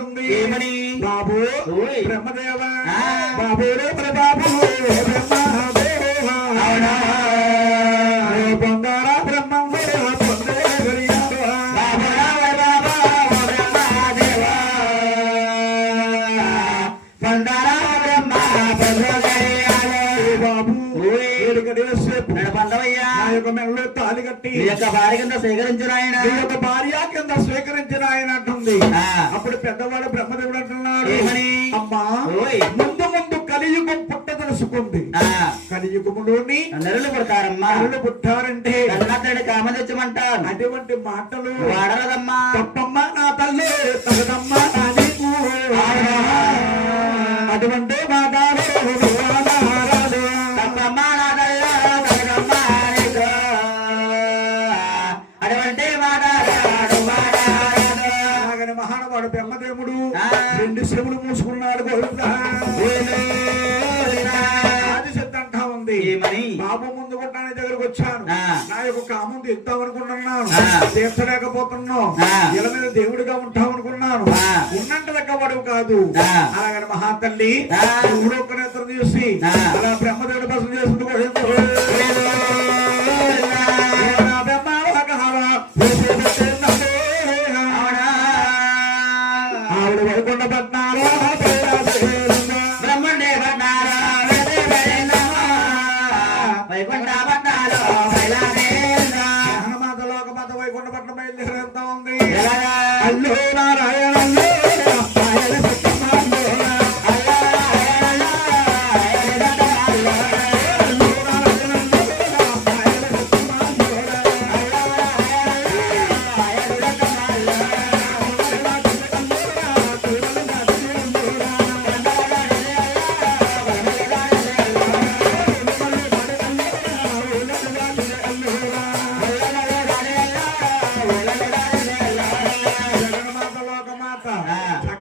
అంటుంది ఏమని బాబు ఓయ్ బ్రహ్మదేవ ఆ బాబు బాబు బ్రహ్మదేవ అవునా పొందారా బ్రహ్మం పొందే బాబా బాబా బ్రహ్మదేవ పండరా బ్రహ్మ పండగయ్యాలో బాబు ఓయ్ ఏడుగడేసేపు పండవయ్యా నా యొక్క మెడలో తాళి కట్టి నీ యొక్క భార్య కింద సేకరించిన ఆయన నీ యొక్క భార్య కింద స్వీకరించిన ఆయన అంటుంది అప్పుడు పెద్దవాడు బ్రహ్మదేవుడు అంటున్నాడు ఏమని అమ్మా ఓయ్ ముందు ముందు కలియుగం పుట్ట తెలుసుకుంది కలియుగములోని నరులు పుడతారమ్మా నరులు పుట్టారంటే కన్నతడి కామ తెచ్చమంటారు అటువంటి మాటలు వాడరదమ్మా తప్పమ్మ నా తల్లి తగదమ్మ నా నీకు అటువంటి మాటలు వాడారాదు. తప్పమ్మా నా తల్ల తగదమ్మా నీకు అటువంటి మాట్లాడాడు మాట్లాడాడు అలాగని మహానుభావుడు బ్రహ్మదేవుడు రెండు చెవులు మూసుకున్నాడు ఆదిశక్తి ఉంది ఏమని బాబు ముందు కొట్టాని దగ్గరకు వచ్చాను నా యొక్క కామం తీర్తాం అనుకున్నాను తీర్చలేకపోతున్నావు ఇళ్ళ మీద దేవుడిగా ఉంటాం అనుకున్నాను ఉన్నంత దగ్గర వాడు కాదు అలాగని మహాతల్లి నేత్రం చూసి అలా బ్రహ్మ